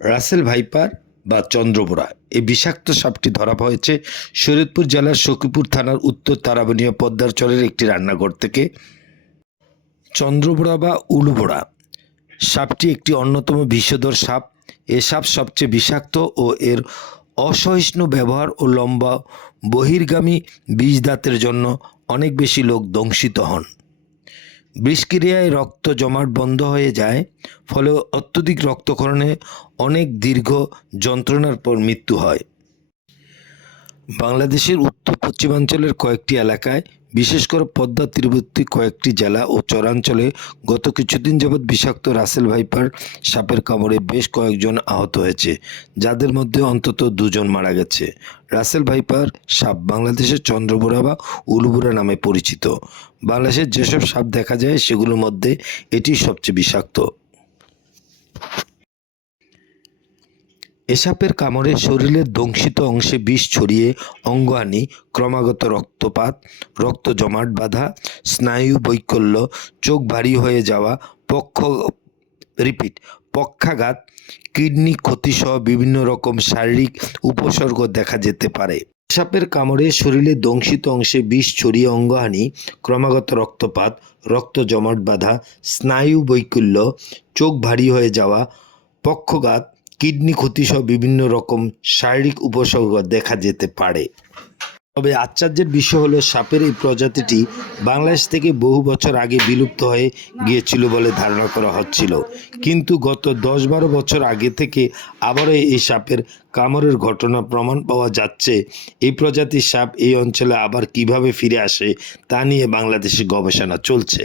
Russell viper বা চন্দ্রবোরা এই বিষাক্ত সাপটি ধরা হয়েছে শরীয়তপুর জেলার সখীপুর থানার উত্তর তারাবনিয়া পদ্মার চরের একটি রান্নাঘর থেকে। চন্দ্রবোরা বা উলুবোরা সাপটি একটি অন্যতম বিষধর সাপ। এ সাপ সবচেয়ে বিষাক্ত ও এর অসহিষ্ণু ব্যবহার ও লম্বা বহির্গামী বিষ দাঁতের জন্য অনেক বেশি লোক দংশিত হন। বিষক্রিয়ায় রক্ত জমাট বন্ধ হয়ে যায়, ফলে অত্যধিক রক্তক্ষরণে অনেক দীর্ঘ যন্ত্রণার পর মৃত্যু হয়। বাংলাদেশের উত্তর পশ্চিমাঞ্চলের কয়েকটি এলাকায়, বিশেষ করে পদ্মা তীরবর্তী কয়েকটি জেলা ও চরাঞ্চলে গত কিছুদিন যাবৎ বিষাক্ত রাসেল ভাইপার সাপের কামড়ে বেশ কয়েকজন আহত হয়েছে, যাদের মধ্যে অন্তত 2 জন মারা গেছে। রাসেল ভাইপার সাপ বাংলাদেশের চন্দ্রবোরা বা উলুবোরা নামে পরিচিত। বাংলাদেশের যেসব সাপ দেখা যায় সেগুলোর মধ্যে এটি সবচেয়ে বিষাক্ত। এ সাপের কামড়ে শরীরের দংশিত অংশে বিষ ছড়িয়ে অঙ্গহানি, ক্রমাগত রক্তপাত, রক্ত জমাট বাঁধা, স্নায়ু বৈকল্য, চোখ ভারী হয়ে যাওয়া, পক্ষাঘাত, কিডনি ক্ষতিসহ বিভিন্ন রকম শারীরিক উপসর্গ দেখা যেতে পারে। সাপের কামড়ে শরীরের দংশিত অংশে বিষ ছড়িয়ে অঙ্গহানি, ক্রমাগত রক্তপাত, রক্ত জমাট বাঁধা, স্নায়ু বৈকল্য, চোখ ভারী হয়ে যাওয়া, পক্ষাঘাত, কিডনি ক্ষতিসহ বিভিন্ন রকম শারীরিক উপসর্গ দেখা যেতে পারে। তবে আশ্চর্যের বিষয় হলো, সাপের এই প্রজাতিটি বাংলাদেশ থেকে বহু বছর আগে বিলুপ্ত হয়ে গিয়েছিল বলে ধারণা করা হচ্ছিল, কিন্তু গত 10-12 বছর আগে থেকে আবারও এই সাপের কামড়ের ঘটনা প্রমাণ পাওয়া যাচ্ছে। এই প্রজাতির সাপ এই অঞ্চলে আবার কিভাবে ফিরে আসে তা নিয়ে বাংলাদেশে গবেষণা চলছে।